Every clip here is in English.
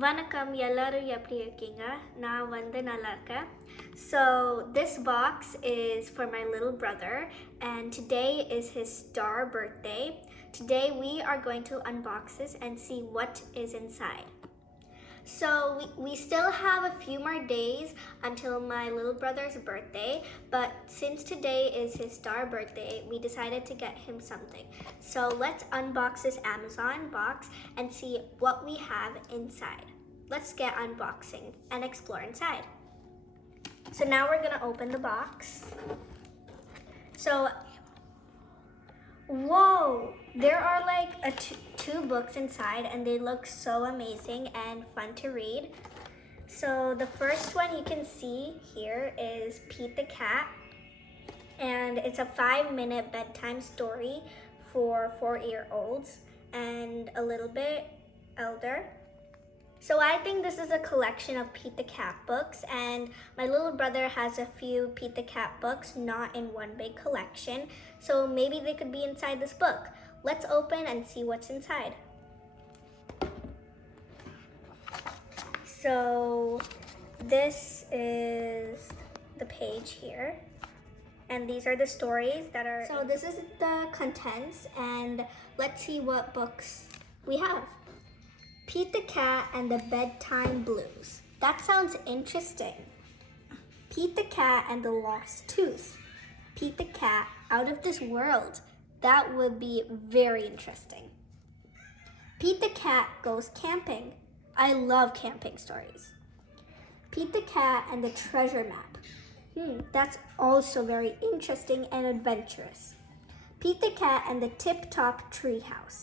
வணக்கம் எல்லாரும் எப்படி இருக்கீங்க நான் வந்து நல்லா இருக்கேன் So this box is for my little brother and today is his star birthday. Today we are going to unbox this and see what is inside. So we still have a few more days until my little brother's birthday, but since today is his star birthday, we decided to get him something. So let's unbox this Amazon box and see what we have inside. Let's get unboxing and explore inside. So now we're gonna open the box. So, whoa, there are like two books inside and they look so amazing and fun to read. So the first one you can see here is Pete the Cat, and it's a 5-minute bedtime story for 4-year-olds and a little bit elder. So I think this is a collection of Pete the Cat books, and my little brother has a few Pete the Cat books, not in one big collection. So maybe they could be inside this book. Let's open and see what's inside. So this is the page here, and these are the stories that are. So this is the contents, and let's see what books we have. Pete the Cat and the Bedtime Blues. That sounds interesting. Pete the Cat and the Lost Tooth. Pete the Cat out of this world. That would be very interesting. Pete the Cat goes camping. I love camping stories. Pete the Cat and the Treasure Map. That's also very interesting and adventurous. Pete the Cat and the Tip Top Treehouse.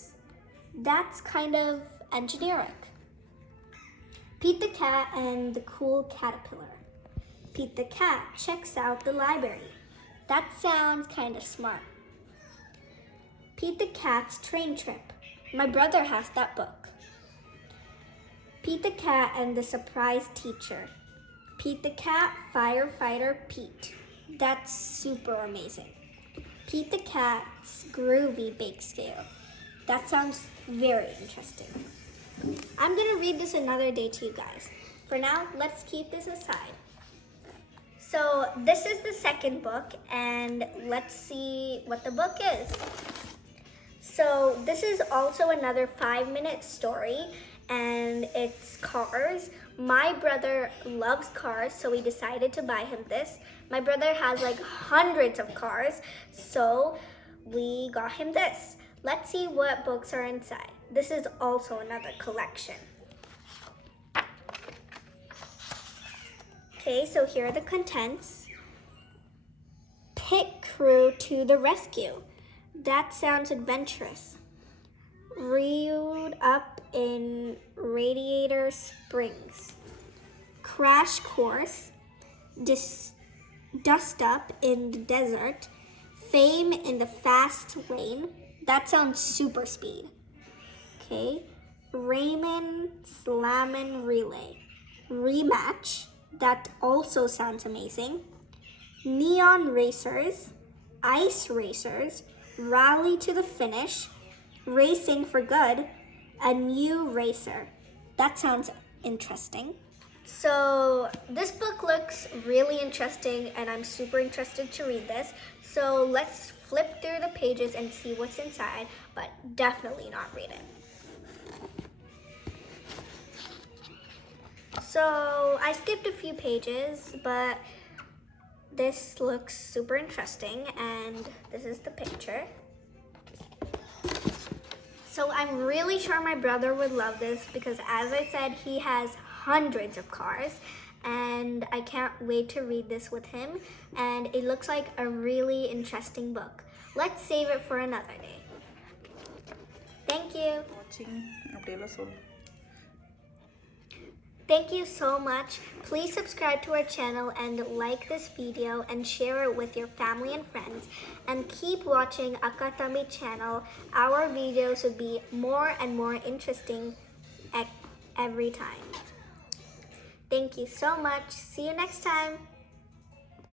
That's kind of engineering. Pete the Cat and the Cool Caterpillar. Pete the Cat checks out the library. That sounds kind of smart. Pete the Cat's Train Trip. My brother has that book. Pete the Cat and the Surprise Teacher. Pete the Cat, Firefighter Pete. That's super amazing. Pete the Cat's Groovy Bake Sale. That sounds very interesting. I'm gonna read this another day to you guys. For now, let's keep this aside. So this is the second book, and let's see what the book is. So this is also another 5-minute story, and it's Cars. My brother loves cars, so we decided to buy him this. My brother has like hundreds of cars, so we got him this. Let's see what books are inside. This is also another collection. Okay, so here are the contents. Pit Crew to the Rescue. That sounds adventurous. Reeled up in Radiator Springs. Crash Course. Dust Up in the Desert. Fame in the Fast Lane. That sounds super speed. Okay. Raymond Slammin' Relay. Rematch. That also sounds amazing. Neon Racers. Ice Racers. Rally to the Finish. Racing for Good. A New Racer. That sounds interesting. So this book looks really interesting, and I'm super interested to read this. So let's flip through the pages and see what's inside, but definitely not read it. So I skipped a few pages, but this looks super interesting, and this is the picture. So I'm really sure my brother would love this because, as I said, he has hundreds of cars, and I can't wait to read this with him, and it looks like a really interesting book. Let's save it for another day. Thank you. Thank you so much. Please subscribe to our channel and like this video and share it with your family and friends. And keep watching Akatami channel. Our videos will be more and more interesting every time. Thank you so much. See you next time.